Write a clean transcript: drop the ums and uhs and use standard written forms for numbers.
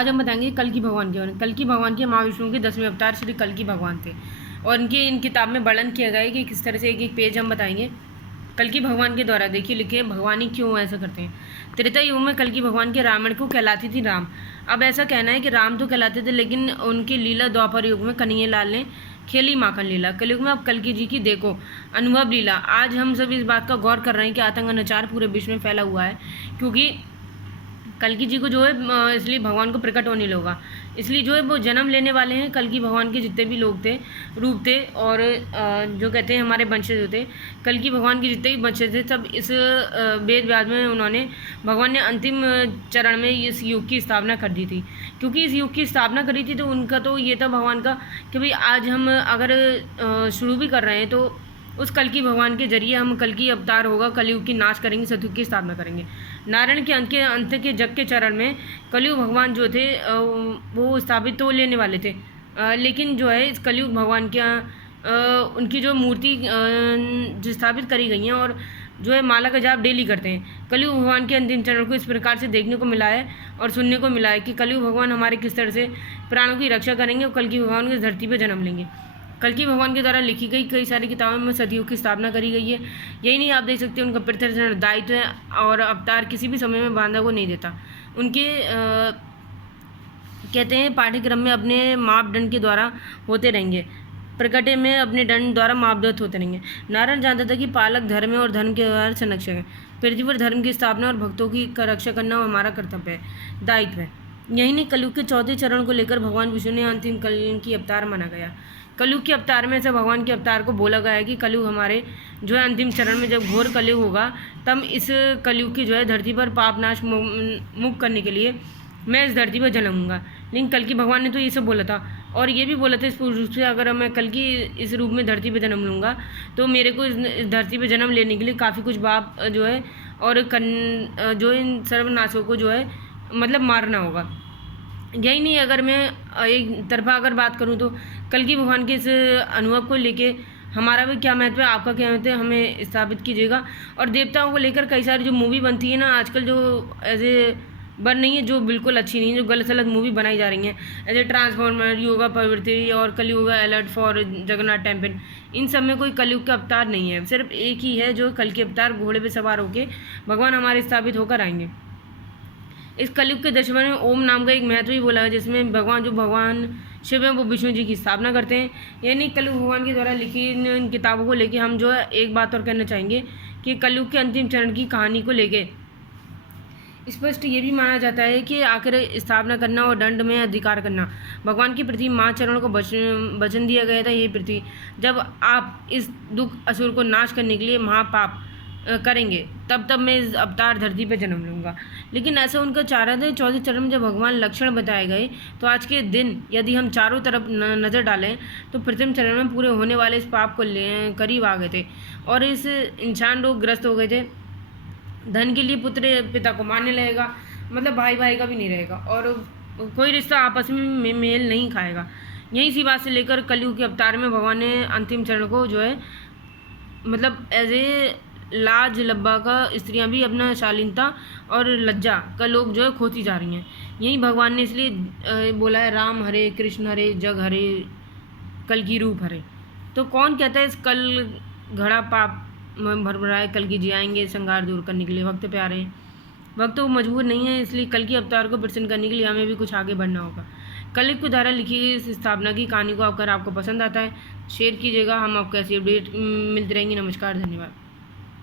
आज हम बताएंगे कल्कि भगवान के बारे में। कल्कि भगवान के महाविष्णु के 10वें अवतार श्री कल्कि भगवान थे और इनके इन किताब में वर्णन किया गया है कि किस तरह से एक एक पेज हम बताएंगे कल्कि भगवान के द्वारा। देखिए लिखे भगवान ही क्यों ऐसा करते हैं। त्रेता युग में कल्कि भगवान के रावण को कहलाती थी राम। अब ऐसा कहना है कि राम तो कहलाते थे लेकिन उनकी लीला द्वापर युग में कन्हैया लाल ने खेली माखन लीला। कलयुग में अब कल्कि जी की देखो अनुभव लीला। आज हम सब इस बात का गौर कर रहे हैं कि आतंक अनाचार पूरे विश्व में फैला हुआ है क्योंकि कल्कि जी को जो है इसलिए भगवान को प्रकट होने लगा, इसलिए जो है वो जन्म लेने वाले हैं। कल्कि भगवान के जितने भी लोग थे रूप थे और जो कहते हैं हमारे वंशज होते कल्कि भगवान के जितने भी वंशज थे सब इस वेद व्यास में उन्होंने भगवान ने अंतिम चरण में इस युग की स्थापना कर दी थी। क्योंकि इस युग की स्थापना करी थी तो उनका तो ये था भगवान का कि भाई आज हम अगर शुरू भी कर रहे हैं तो उस कल्कि भगवान के जरिए हम कल्कि अवतार होगा, कलयुग की नाश करेंगे, सतयुग की स्थापना करेंगे। नारायण के अंत के जग के चरण में कलयुग भगवान जो थे वो स्थापित तो लेने वाले थे, लेकिन जो है इस कलयुग भगवान के उनकी जो मूर्ति जो स्थापित करी गई हैं और जो है माला का जाप डेली करते हैं। कलयुग भगवान के अंतिम चरण को इस प्रकार से देखने को मिला है और सुनने को मिला है कि कलयुग भगवान हमारे किस तरह से प्राणों की रक्षा करेंगे और कल्कि भगवान को इस धरती पर जन्म लेंगे। कल्कि भगवान के द्वारा लिखी गई कई सारी किताबों में सतयुग की स्थापना करी गई है। यही नहीं, आप देख सकते हैं उनका पृथ्वी दायित्व है और अवतार किसी भी समय में बांधा को नहीं देता। उनके कहते हैं पाठ्यक्रम में अपने मापदंड के द्वारा होते रहेंगे, प्रकटे में अपने दंड द्वारा मापदत्त होते रहेंगे। नारायण जानता था कि पालक धर्म है और धर्म के द्वारा संरक्षक है। पृथ्वी पर धर्म की स्थापना और भक्तों की रक्षा करना हमारा कर्तव्य है, दायित्व है। यही नहीं, कलयुग के चौथे चरण को लेकर भगवान विष्णु ने अंतिम कलयुग की अवतार माना गया। कलयुग के अवतार में से भगवान के अवतार को बोला गया है कि कलयुग हमारे जो है अंतिम चरण में जब घोर कलयुग होगा तब इस कलयुग की जो है धरती पर पापनाश मुक्त करने के लिए मैं इस धरती पर जन्मूंगा। लेकिन कल्कि भगवान ने तो ये सब बोला था और ये भी बोला था इस रूप से अगर मैं कल्कि इस रूप में धरती पर जन्म लूँगा तो मेरे को इस धरती पर जन्म लेने के लिए काफ़ी कुछ बाप जो है और जो इन सर्वनाशों को जो है मतलब मारना होगा। यही नहीं, अगर मैं एक तरफा अगर बात करूं तो कल्कि भगवान के इस अनुभव को लेके हमारा भी क्या महत्व है, आपका क्या महत्व है, हमें स्थापित कीजिएगा। और देवताओं को लेकर कई सारी जो मूवी बनती है ना आजकल, जो ऐसे बन नहीं है, जो बिल्कुल अच्छी नहीं है, जो गलत सलत मूवी बनाई जा रही हैं, ऐसे ट्रांसफॉर्मर, योगा प्रवृत्ति और कलयुग अलर्ट फॉर जगन्नाथ टेम्पल, इन सब में कोई कलयुग का अवतार नहीं है। सिर्फ एक ही है जो कल्कि अवतार, घोड़े पर सवार होकर भगवान हमारे स्थापित होकर आएंगे। इस कलयुग के दशमन में ओम नाम का एक महत्व भी बोला है जिसमें भगवान शिव हैं वो विष्णु जी की स्थापना करते हैं। यानी कलयुग भगवान के द्वारा लिखी इन किताबों को लेके हम जो है एक बात और कहना चाहेंगे कि कलयुग के अंतिम चरण की कहानी को लेके स्पष्ट ये भी माना जाता है कि आखिर स्थापना करना और दंड में अधिकार करना भगवान की पृथ्वी माँ चरण को वचन दिया गया था। ये पृथ्वी जब आप इस दुख असुर को नाश करने के लिए महापाप करेंगे तब मैं इस अवतार धरती पर जन्म लूँगा। लेकिन ऐसा उनका चाह रहा था। चौथे चरण में जब भगवान लक्षण बताए गए तो आज के दिन यदि हम चारों तरफ नज़र डालें तो प्रथम चरण में पूरे होने वाले इस पाप को करीब आ गए थे और इस इंसान लोग ग्रस्त हो गए थे। धन के लिए पुत्र पिता को मारने लगेगा, मतलब भाई भाई का भी नहीं रहेगा और कोई रिश्ता आपस में मेल नहीं खाएगा। यही सी बात से लेकर कलयुग के अवतार में भगवान ने अंतिम चरण को जो है मतलब एज ए लाज लब्बा का स्त्रियां भी अपना शालीनता और लज्जा का लोग जो है खोती जा रही हैं। यही भगवान ने इसलिए बोला है राम हरे कृष्ण हरे जग हरे कल्कि रूप हरे। तो कौन कहता है इस कल घड़ा पाप भरभराए कल्कि जी आएंगे संघार दूर करने के लिए। वक्त पे आ रहे हैं, वक्त तो मजबूर नहीं है, इसलिए कल्कि अवतार को प्रसन्न करने के लिए हमें भी कुछ आगे बढ़ना होगा। कलयुग के द्वारा लिखी गई इस स्थापना की कहानी को अगर आपको पसंद आता है शेयर कीजिएगा। हम आपको ऐसी अपडेट मिलती रहेंगी। नमस्कार, धन्यवाद।